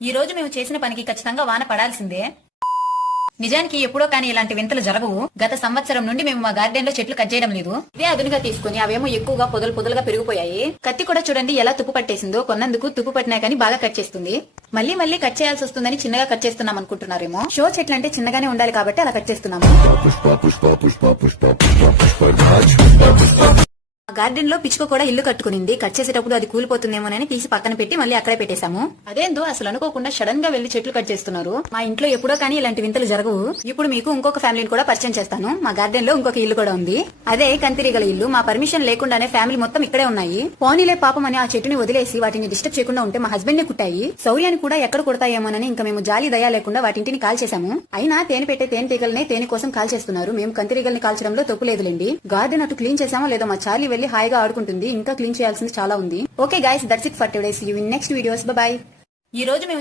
ఈ రోజు మేము చేసిన పనికి ఖచ్చితంగా వాన పడాల్సిందే. నిజానికి ఎప్పుడో కానీ ఇలాంటి వింతలు జరగవు. గత సంవత్సరం నుండి మేము మా గార్డెన్ లో చెట్లు కట్ చేయడం లేదు. ఇదే అదునుగా తీసుకుని అవేమో ఎక్కువగా పొదలుగా పెరిగిపోయాయి. కత్తి కూడా చూడండి ఎలా తుప్పు పట్టేసిందో. కొన్నందుకు తుప్పు పట్టినా కానీ బాగా కట్ చేస్తుంది. మళ్ళీ కట్ చేయాల్సి వస్తుందని చిన్నగా కట్ చేస్తున్నాం అనుకుంటున్నారేమో. షో చెట్లు అంటే చిన్నగానే ఉండాలి కాబట్టి అలా కట్ చేస్తున్నాము. గార్డెన్ లో పిచ్చుక కూడా ఇల్లు కట్టుకునింది. కట్ చేసేటప్పుడు అది కూలిపోతుందేమోనని తీసి పక్కన పెట్టి మళ్ళీ అక్కడే పెట్టేశాము. అదేందో అసలు అనుకోకుండా సడన్ గా వెళ్లి చెట్లు కట్ చేస్తున్నారు. మా ఇంట్లో ఎప్పుడో కానీ ఇలాంటి వింతలు జరగవు. ఇప్పుడు మీకు ఇంకొక ఫ్యామిలీని కూడా పరిచయం చేస్తాను. మా గార్డెన్ లో ఇంకొక ఇల్లు కూడా ఉంది. అదే కంతిరీగల ఇల్లు. మా పర్మిషన్ లేకుండానే ఫ్యామిలీ మొత్తం ఇక్కడే ఉన్నాయి. పోనీలే పాపం అని ఆ చెట్టుని వదిలేసి వాటిని డిస్టర్బ్ చేయకుండా ఉంటే మా హస్బెండ్ ని కుట్టాయి. శౌర్యాన్ని కూడా ఎక్కడ కుడతాయేమోనని ఇంకా మేము జాలి దయా లేకుండా వాటింటిని కాల్ చేశాము. అయినా తేనె పెట్టే తేనెటీగలనే తేనె కోసం కాల్ చేస్తున్నారు. మేము కంతిరీగల్ని కాల్చడంలో తప్పు లేదులేండి. గార్డెన్ అటు క్లీన్ చేసామో లేదో మా చాలి వెళ్లి హాయిగా ఆడుకుంటుంది. ఇంకా క్లీన్ చేయాల్సింది చాలా ఉంది. Okay guys, that's it for today. See you in next videos. Bye. ఈ రోజు మేము